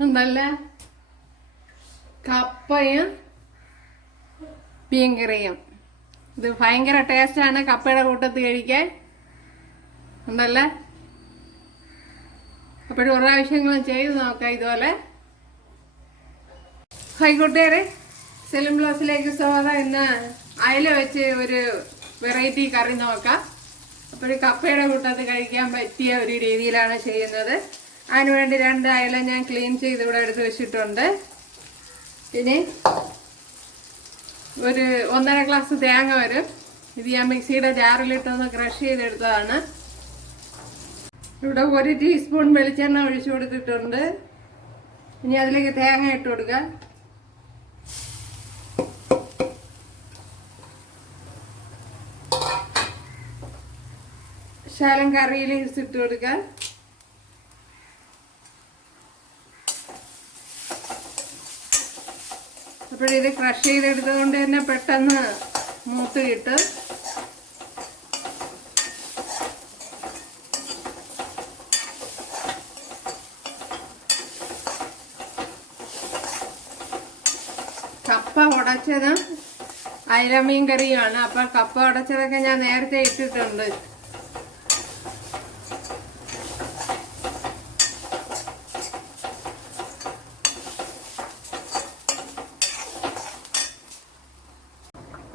നല്ല കപ്പയും മീൻകറിയും. ഇത് ഭയങ്കര ടേസ്റ്റാണ് കപ്പയുടെ കൂട്ടത്ത് കഴിക്കാൻ. ഉണ്ടല്ലേ? അപ്പോഴും ഒരു പ്രാവശ്യങ്ങളും ചെയ്ത് നോക്കാം ഇതുപോലെ. ഹായ് കൂട്ടുകാരെ, സെലിം ബ്ലോസിലേക്ക് സ്വാഗതം. ഇന്ന് അയല വെച്ച് ഒരു വെറൈറ്റി കറി നോക്കാം. അപ്പോൾ കപ്പയുടെ കൂട്ടത്ത് കഴിക്കാൻ പറ്റിയ ഒരു രീതിയിലാണ് ചെയ്യുന്നത്. അതിനുവേണ്ടി 2 അയല ഞാൻ ക്ലീൻ ചെയ്ത് ഇവിടെ എടുത്ത് വെച്ചിട്ടുണ്ട്. ഇനി ഒരു 1.5 ഗ്ലാസ് തേങ്ങ വരും. ഇത് ഞാൻ മിക്സിയുടെ ജാറിലിട്ടൊന്ന് ക്രഷ് ചെയ്തെടുത്തതാണ്. ഇവിടെ 1 ടീസ്പൂൺ വെളിച്ചെണ്ണ ഒഴിച്ചു കൊടുത്തിട്ടുണ്ട്. ഇനി അതിലേക്ക് തേങ്ങ ഇട്ട് കൊടുക്കുക. ശകലം കറിയിൽ ഇട്ട് കൊടുക്കുക. അപ്പോഴിത് ക്രഷ് ചെയ്തെടുത്തത് കൊണ്ട് തന്നെ പെട്ടെന്ന് മൂത്ത് കിട്ടും. കപ്പ ഉടച്ചതും അയല മീൻ കറിയുമാണ്. അപ്പം കപ്പ ഉടച്ചതൊക്കെ ഞാൻ നേരത്തെ ഇട്ടിട്ടുണ്ട്.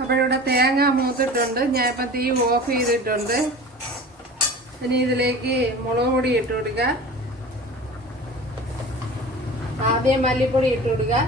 അപ്പോഴിവിടെ തേങ്ങ മൂത്തിട്ടുണ്ട്. ഞാനിപ്പം തീ ഓഫ് ചെയ്തിട്ടുണ്ട്. ഇനി ഇതിലേക്ക് മുളക് പൊടി ഇട്ട് കൊടുക്കുക. ആദ്യം മല്ലിപ്പൊടി ഇട്ട് കൊടുക്കുക.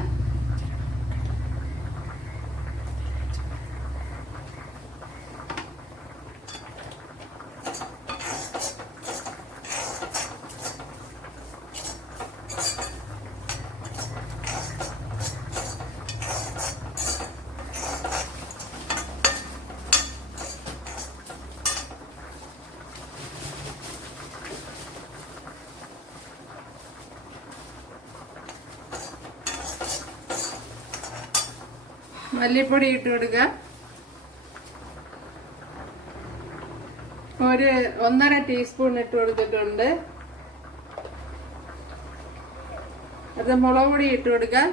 മല്ലിപ്പൊടി ഇട്ട് കൊടുക്കുക. ഒരു 1.5 ടീസ്പൂൺ ഇട്ട് കൊടുത്തിട്ടുണ്ട്. അത് മുളക് പൊടി ഇട്ട് കൊടുക്കുക.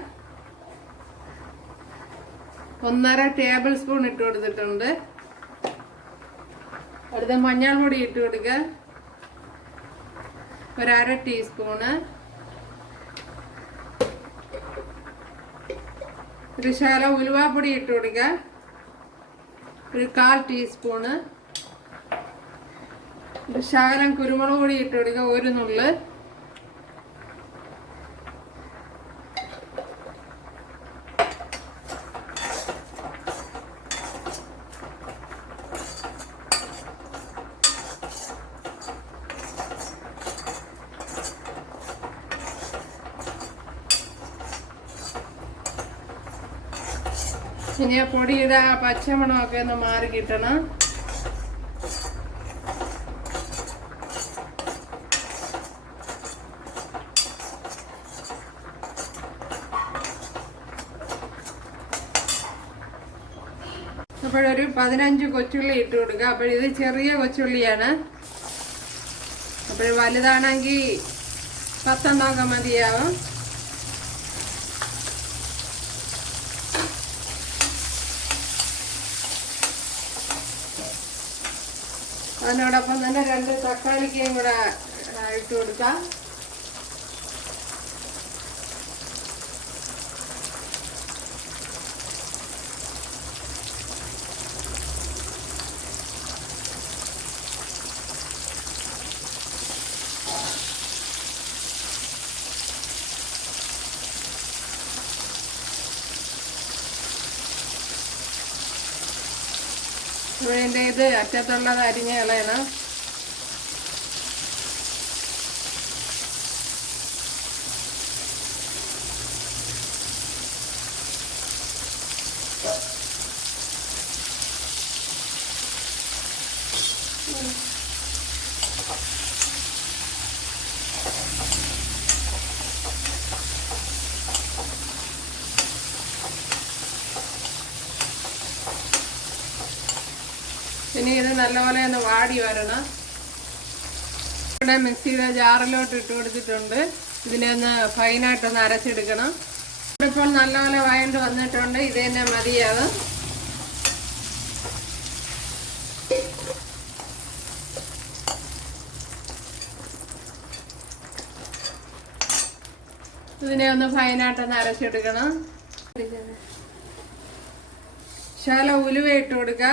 1.5 ടേബിൾ സ്പൂൺ ഇട്ട് കൊടുത്തിട്ടുണ്ട്. അടുത്ത മഞ്ഞൾപ്പൊടി ഇട്ട് കൊടുക്കുക. ഒരു 1/2 ടീസ്പൂണ്. ഒരു ശകലം ഉലുവാപ്പൊടി ഇട്ട് കൊടുക്കുക. ഒരു 1/4 ടീസ്പൂണ്. ഒരു ശകലം കുരുമുളക് പൊടി ഇട്ട് കൊടുക്കുക. ഒരു നുള്ള്. ഇനി ആ പൊടിയുടെ ആ പച്ചമണമൊക്കെ ഒന്ന് മാറി കിട്ടണം. അപ്പോഴൊരു 15 കൊച്ചുള്ളി ഇട്ട് കൊടുക്കുക. അപ്പോഴിത് ചെറിയ കൊച്ചുള്ളിയാണ്. അപ്പോൾ വലുതാണെങ്കിൽ 10 മതിയാവും. അതിനോടൊപ്പം തന്നെ 2 തക്കാളിക്കയും കൂടെ ഇട്ട് കൊടുക്കാം. ഇതിൻ്റെ ഇത് അറ്റത്തുള്ളത് അരിഞ്ഞ് കളയണം. ഇനി ഇത് നല്ലപോലെ ഒന്ന് വാടി വരണം. ഇവിടെ മിക്സിയുടെ ജാറിലോട്ട് ഇട്ട് കൊടുത്തിട്ടുണ്ട്. ഇതിനെ ഒന്ന് ഫൈനായിട്ടൊന്ന് അരച്ചെടുക്കണം. ഇപ്പോൾ നല്ലപോലെ വഴണ്ട് വന്നിട്ടുണ്ട്. ഇത് തന്നെ മതിയാകും. ഇതിനെ ഒന്ന് ഫൈനായിട്ടൊന്ന് അരച്ചെടുക്കണം. ശകല ഉലുവ ഇട്ട് കൊടുക്കുക.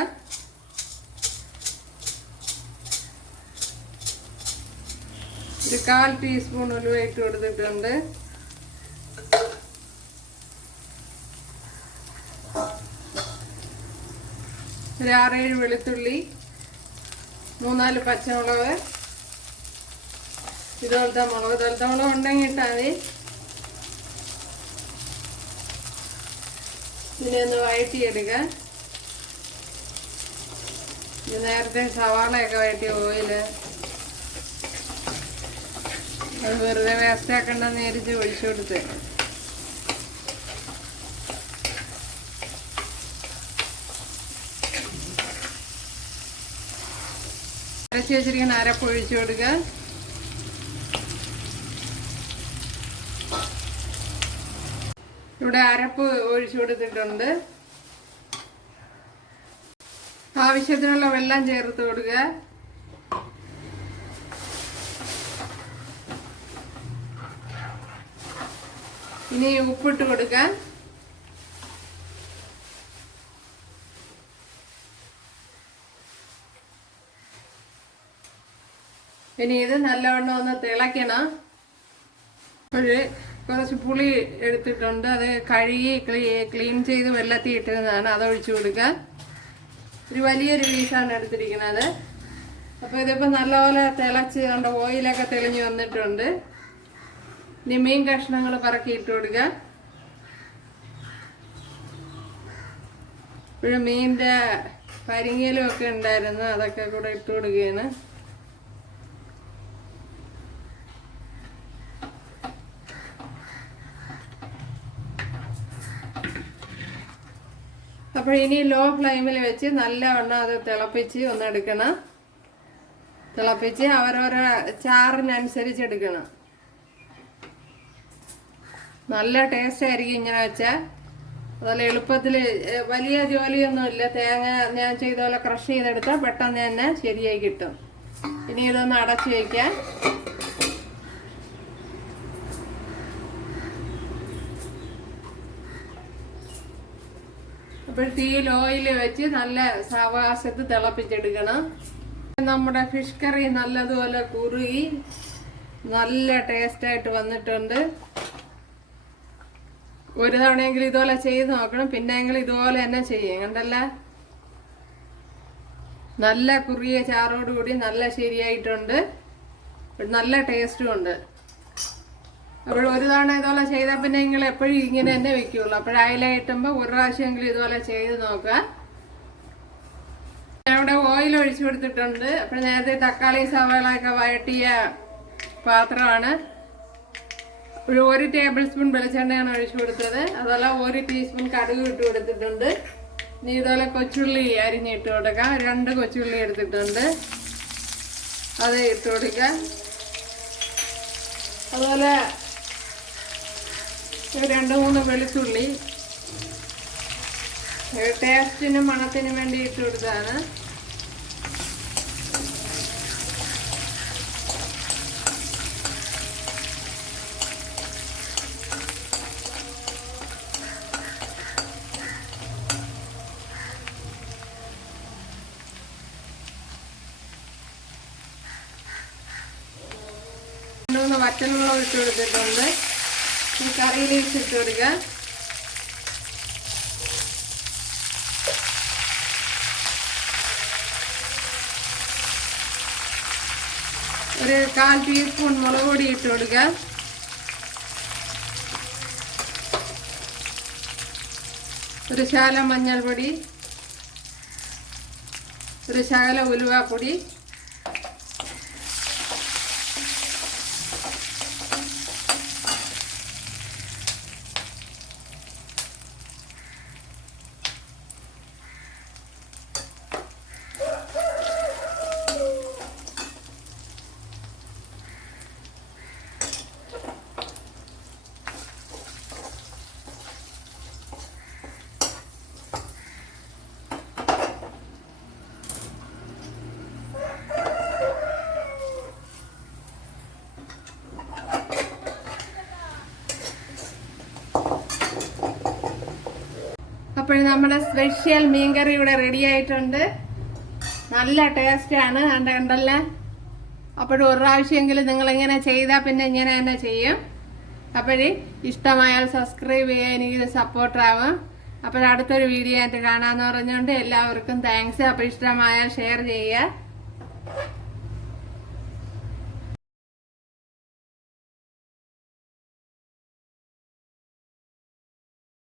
ഒരു 1/4 ടീസ്പൂൺ ഉലുവ ഇട്ട് കൊടുത്തിട്ടുണ്ട്. ഒരു 6-7 വെളുത്തുള്ളി, 3-4 പച്ചമുളക്, ഇതുപോലത്തെ മുളക് ഉണ്ടെങ്കിൽ ഇട്ടാൽ മതി. ഇതിനെ ഒന്ന് വഴറ്റിയെടുക്കുക. ഇത് നേരത്തെ സവാളയൊക്കെ വഴറ്റിയ ഓയില് അത് വെറുതെ വേസ്റ്റ് ആക്കണ്ടെന്ന് നേരിച്ച് ഒഴിച്ചു കൊടുത്ത് അരച്ച് വെച്ചിരിക്കുന്ന അരപ്പ് ഒഴിച്ചു കൊടുക്കുക. ഇവിടെ അരപ്പ് ഒഴിച്ചു കൊടുത്തിട്ടുണ്ട്. ആവശ്യത്തിനുള്ള വെള്ളം ചേർത്ത് കൊടുക്കുക. ഇനി ഉപ്പിട്ട് കൊടുക്കാൻ. ഇനി ഇത് നല്ലവണ്ണം ഒന്ന് തിളയ്ക്കണം. കുറച്ച് പുളി എടുത്തിട്ടുണ്ട്. അത് കഴുകി ക്ലീൻ ചെയ്ത് വെള്ളത്തിൽ ഇട്ടിരുന്നതാണ്. അത് ഒഴിച്ചു കൊടുക്കുക. ഒരു വലിയൊരു പീസാണ് എടുത്തിരിക്കുന്നത്. അപ്പോൾ ഇതിപ്പോൾ നല്ലപോലെ തിളച്ച് കണ്ട ഓയിലൊക്കെ തെളിഞ്ഞ് വന്നിട്ടുണ്ട്. ഇനി മീൻ കഷ്ണങ്ങൾ പറക്കി ഇട്ട് കൊടുക്കുക. ഇപ്പോഴും മീനിൻ്റെ പരിങ്ങലും ഒക്കെ ഉണ്ടായിരുന്നു. അതൊക്കെ കൂടെ ഇട്ട് കൊടുക്കുകയാണ്. അപ്പോൾ ഇനി ലോ ഫ്ലെയിമിൽ വെച്ച് നല്ലവണ്ണം അത് തിളപ്പിച്ച് ഒന്നെടുക്കണം. തിളപ്പിച്ച് അവരവരെ ചാറിനനുസരിച്ച് എടുക്കണം. നല്ല ടേസ്റ്റ് ആയിരിക്കും ഇങ്ങനെ വെച്ചാൽ. അതുപോലെ എളുപ്പത്തിൽ വലിയ ജോലിയൊന്നുമില്ല. തേങ്ങ ഞാൻ ചെയ്ത പോലെ ക്രഷ് ചെയ്തെടുത്താൽ പെട്ടെന്ന് തന്നെ ശരിയായി കിട്ടും. ഇനി ഇതൊന്ന് അടച്ചു വയ്ക്കാം. അപ്പോൾ തീയിൽ ഓയിൽ വെച്ച് നല്ല സാവകാശത്ത് തിളപ്പിച്ചെടുക്കണം. നമ്മുടെ ഫിഷ് കറി നല്ലതുപോലെ കുറുകി നല്ല ടേസ്റ്റായിട്ട് വന്നിട്ടുണ്ട്. ഒരു തവണയെങ്കിലും ഇതുപോലെ ചെയ്ത് നോക്കണം. പിന്നെയെങ്കിലും ഇതുപോലെ തന്നെ ചെയ്യും. കണ്ടല്ല, നല്ല കുറുകിയ ചാറോടുകൂടി നല്ല ശരിയായിട്ടുണ്ട്. നല്ല ടേസ്റ്റും ഉണ്ട്. അപ്പോൾ ഒരു തവണ ഇതുപോലെ ചെയ്താൽ പിന്നെ നിങ്ങൾ എപ്പോഴും ഇങ്ങനെ തന്നെ വെക്കുകയുള്ളൂ. അപ്പോൾ അയില കിട്ടുമ്പോൾ ഒരു പ്രാവശ്യമെങ്കിലും ഇതുപോലെ ചെയ്ത് നോക്കുക. ഇവിടെ ഓയിൽ ഒഴിച്ചു കൊടുത്തിട്ടുണ്ട്. അപ്പോൾ നേരത്തെ തക്കാളി സവാളയൊക്കെ വഴട്ടിയ പാത്രമാണ്. ഒരു 1 ടേബിൾ സ്പൂൺ വെളിച്ചെണ്ണയാണ് ഒഴിച്ചു കൊടുത്തത്. അതല്ല 1 ടീസ്പൂൺ കടുക് ഇട്ട് കൊടുത്തിട്ടുണ്ട്. ഇനി ഇതുപോലെ കൊച്ചുള്ളി അരിഞ്ഞിട്ട് കൊടുക്കാം. 2 കൊച്ചുള്ളി എടുത്തിട്ടുണ്ട്. അത് ഇട്ട് കൊടുക്കാം. അതുപോലെ 2-3 വെളുത്തുള്ളി ടേസ്റ്റിനും മണത്തിനും വേണ്ടി ഇട്ട് കൊടുത്താണ്. വറ്റൽമുളക് ഇട്ട് കൊടുത്തിട്ടുണ്ട്. കറിയിലേക്ക് ഇട്ട് കൊടുക്കുക. ഒരു 1/4 ടീസ്പൂൺ മുളക് പൊടി ഇട്ട് കൊടുക്കുക. ഒരു ശകലം മഞ്ഞൾപ്പൊടി, ഒരു ശകലം ഉലുവാപ്പൊടി, അപ്പോഴും നമ്മുടെ സ്പെഷ്യൽ മീൻകറി ഇവിടെ റെഡി ആയിട്ടുണ്ട്. നല്ല ടേസ്റ്റാണ്. കണ്ടല്ലേ. അപ്പോഴും ഒരു പ്രാവശ്യമെങ്കിലും നിങ്ങളിങ്ങനെ ചെയ്താൽ പിന്നെ ഇങ്ങനെ തന്നെ ചെയ്യും. അപ്പോഴേ ഇഷ്ടമായാൽ സബ്സ്ക്രൈബ് ചെയ്യുക, എനിക്ക് സപ്പോർട്ടാവും. അപ്പോൾ അടുത്തൊരു വീഡിയോ ആയിട്ട് കാണാമെന്ന് പറഞ്ഞുകൊണ്ട് എല്ലാവർക്കും താങ്ക്സ്. അപ്പോൾ ഇഷ്ടമായാൽ ഷെയർ ചെയ്യുക.